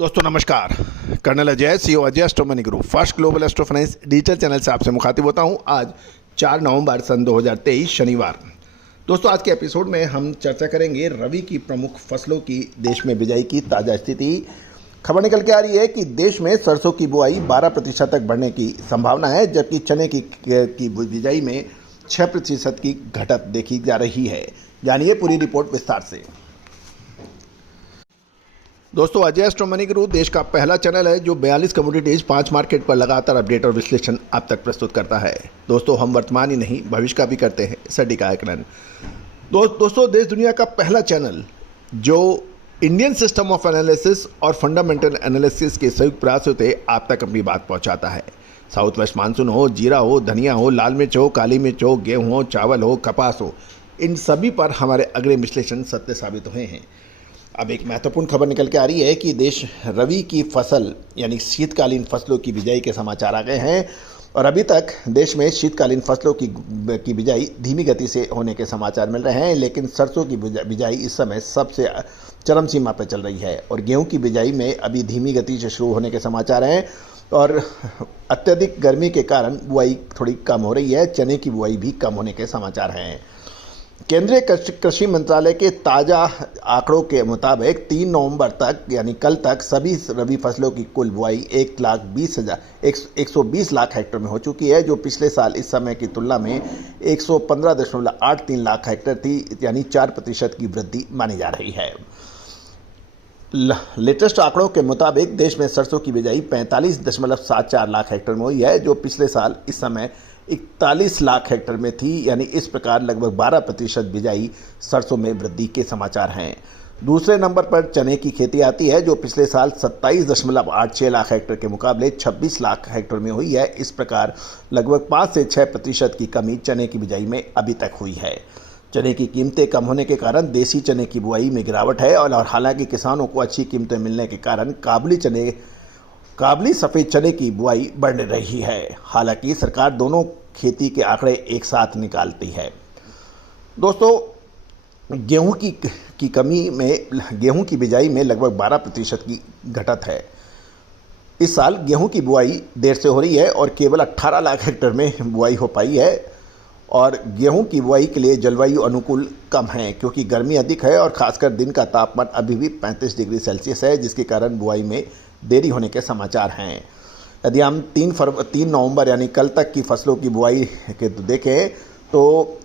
दोस्तों नमस्कार। Colonel Ajay, CEO Ajay astro money group first global astro finance digital channel से आपसे मुखातिब होता हूं। आज 4 नवंबर सन 2023 शनिवार। दोस्तों आज के एपिसोड में हम चर्चा करेंगे रबी की प्रमुख फसलों की देश में बिजाई की ताज़ा स्थिति। खबर निकल के आ रही है कि देश में सरसों की बुआई 12% तक बढ़ने की संभावना है, जबकि चने की बिजाई में 6% की घटत देखी जा रही है। जानिए पूरी रिपोर्ट विस्तार से। दोस्तों अजय एस्ट्रो मनी ग्रुप देश का पहला चैनल है जो 42 कमोडिटीज 5 मार्केट पर लगातार अपडेट और विश्लेषण आप तक प्रस्तुत करता है। दोस्तों हम वर्तमान ही नहीं भविष्य का भी करते हैं सटीक आकलन। दोस्तों देश दुनिया का पहला चैनल जो इंडियन सिस्टम ऑफ एनालिसिस और फंडामेंटल एनालिसिस के संयुक्त प्रयास से आप तक अपनी बात पहुंचाता है। साउथ वेस्ट मानसून हो, जीरा हो, धनिया हो, लाल मिर्च हो, काली मिर्च हो, गेहूँ हो, चावल हो, कपास हो, इन सभी पर हमारे अग्रिम विश्लेषण सत्य साबित हुए हैं। अब एक महत्वपूर्ण खबर निकल के आ रही है कि देश रबी की फसल यानी शीतकालीन फसलों की बिजाई के समाचार आ गए हैं और अभी तक देश में शीतकालीन फसलों की बिजाई धीमी गति से होने के समाचार मिल रहे हैं, लेकिन सरसों की बिजाई इस समय सबसे चरम सीमा पर चल रही है और गेहूं की बिजाई में अभी धीमी गति से शुरू होने के समाचार हैं और अत्यधिक गर्मी के कारण बुआई थोड़ी कम हो रही है। चने की बुआई भी कम होने के समाचार हैं। केंद्रीय कृषि मंत्रालय के ताज़ा आंकड़ों के मुताबिक 3 नवंबर तक यानी कल तक सभी रबी फसलों की कुल बुआई 120 लाख हेक्टेयर में हो चुकी है, जो पिछले साल इस समय की तुलना में 115.83 लाख हेक्टेयर थी, यानी 4% की वृद्धि मानी जा रही है। लेटेस्ट आंकड़ों के मुताबिक देश में सरसों की बिजाई 45.74 लाख हेक्टेयर में हुई है, जो पिछले साल इस समय 41 लाख हेक्टेयर में थी, यानी इस प्रकार लगभग 12% बिजाई सरसों में वृद्धि के समाचार हैं। दूसरे नंबर पर चने की खेती आती है, जो पिछले साल 27.86 लाख हेक्टेयर के मुकाबले 26 लाख हेक्टेयर में हुई है। इस प्रकार लगभग 5 से 6% की कमी चने की बिजाई में अभी तक हुई है। चने की कीमतें कम होने के कारण देसी चने की बुआई में गिरावट है और हालांकि किसानों को अच्छी कीमतें मिलने के कारण काबली सफ़ेद चने की बुआई बढ़ रही है। हालांकि सरकार दोनों खेती के आंकड़े एक साथ निकालती है। दोस्तों गेहूं की बिजाई में लगभग 12% की घटत है। इस साल गेहूं की बुआई देर से हो रही है और केवल 18 लाख हेक्टेयर में बुआई हो पाई है और गेहूं की बुआई के लिए जलवायु अनुकूल कम है, क्योंकि गर्मी अधिक है और खासकर दिन का तापमान अभी भी 35 डिग्री सेल्सियस है, जिसके कारण बुआई में देरी होने के समाचार हैं। यदि हम 3 नवंबर यानी कल तक की फसलों की बुआई के देखें तो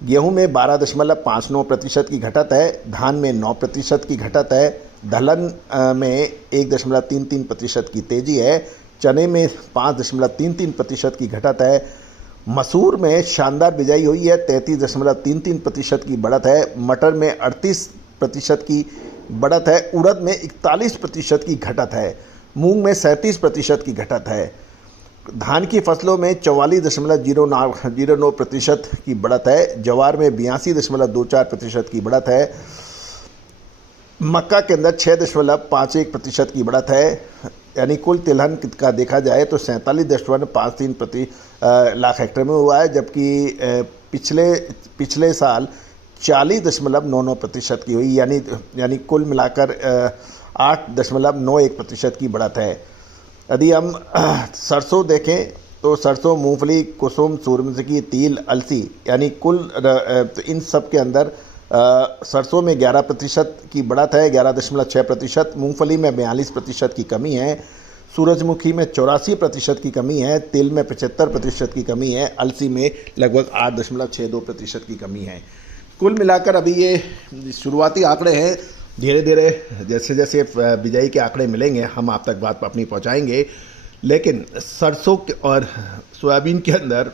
गेहूं में 12.59% की घटत है, धान में 9% की घटत है, दलहन में 1.33% की तेजी है, चने में 5.33% की घटत है, मसूर में शानदार बिजाई हुई है, 33.33% की बढ़त है, मटर में 38% की बढ़त है, उड़द में 41% की घटत है, मूंग में 37% की घटत है, धान की फसलों में 44.09% की बढ़त है, जवार में 82.24% की बढ़त है, मक्का के अंदर 6.51% की बढ़त है, यानी कुल तिलहन का देखा जाए तो 47.53 लाख हेक्टेयर में हुआ है, जबकि पिछले साल 40.99% की हुई, यानी कुल मिलाकर 8.91% की बढ़त है। यदि हम सरसों देखें तो सरसों, मूंगफली, कुसुम, सूरजमुखी, तिल, अलसी यानी कुल इन सब के अंदर सरसों में 11% की बढ़त है, 11.6%, मूंगफली में 42% की कमी है, सूरजमुखी में 84% की कमी है, तिल में 75% की कमी है, अलसी में लगभग 8.62% की कमी है। कुल मिलाकर अभी ये शुरुआती आंकड़े हैं। धीरे धीरे जैसे जैसे बिजाई के आंकड़े मिलेंगे हम आप तक बात अपनी पहुंचाएंगे, लेकिन सरसों और सोयाबीन के अंदर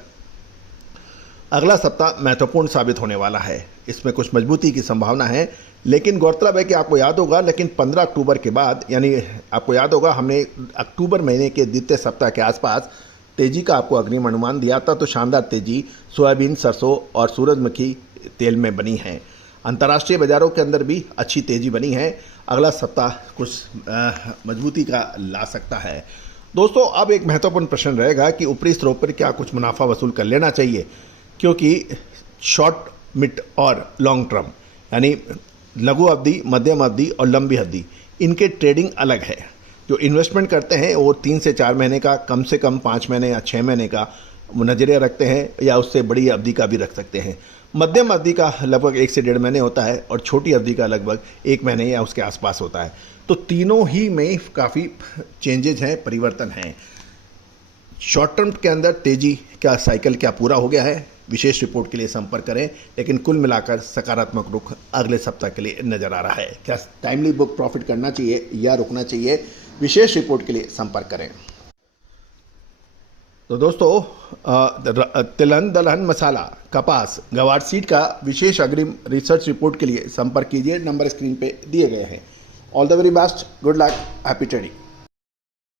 अगला सप्ताह महत्वपूर्ण साबित होने वाला है। इसमें कुछ मजबूती की संभावना है, लेकिन गौरतलब है कि आपको याद होगा, लेकिन 15 अक्टूबर के बाद यानी आपको याद होगा हमने अक्टूबर महीने के द्वितीय सप्ताह के आसपास तेजी का आपको अग्रिम अनुमान दिया था, तो शानदार तेजी सोयाबीन, सरसों और सूरजमुखी तेल में बनी है। अंतर्राष्ट्रीय बाजारों के अंदर भी अच्छी तेजी बनी है। अगला सप्ताह कुछ मजबूती का ला सकता है। दोस्तों अब एक महत्वपूर्ण प्रश्न रहेगा कि ऊपरी स्तरों पर क्या कुछ मुनाफा वसूल कर लेना चाहिए, क्योंकि शॉर्ट, मिड और लॉन्ग टर्म यानी लघु अवधि, मध्यम अवधि और लंबी अवधि, इनके ट्रेडिंग अलग है। जो इन्वेस्टमेंट करते हैं वो 3 से 4 महीने का, कम से कम 5 महीने या 6 महीने का नज़रिया रखते हैं, या उससे बड़ी अवधि का भी रख सकते हैं। मध्यम अवधि का लगभग 1 से 1.5 महीने होता है और छोटी अवधि का लगभग 1 महीने या उसके आसपास होता है। तो तीनों ही में काफ़ी चेंजेज हैं, परिवर्तन हैं। शॉर्ट टर्म के अंदर तेजी का साइकिल क्या पूरा हो गया है? विशेष रिपोर्ट के लिए संपर्क करें, लेकिन कुल मिलाकर सकारात्मक रुख अगले सप्ताह के लिए नजर आ रहा है। क्या टाइमली बुक प्रॉफिट करना चाहिए या रुकना चाहिए? विशेष रिपोर्ट के लिए संपर्क करें। तो दोस्तों, तिलहन दलहन मसाला, कपास, गवार सीड का विशेष अग्रिम रिसर्च रिपोर्ट के लिए संपर्क कीजिए, नंबर स्क्रीन पे दिए गए हैं। All the very best, good luck, happy trading.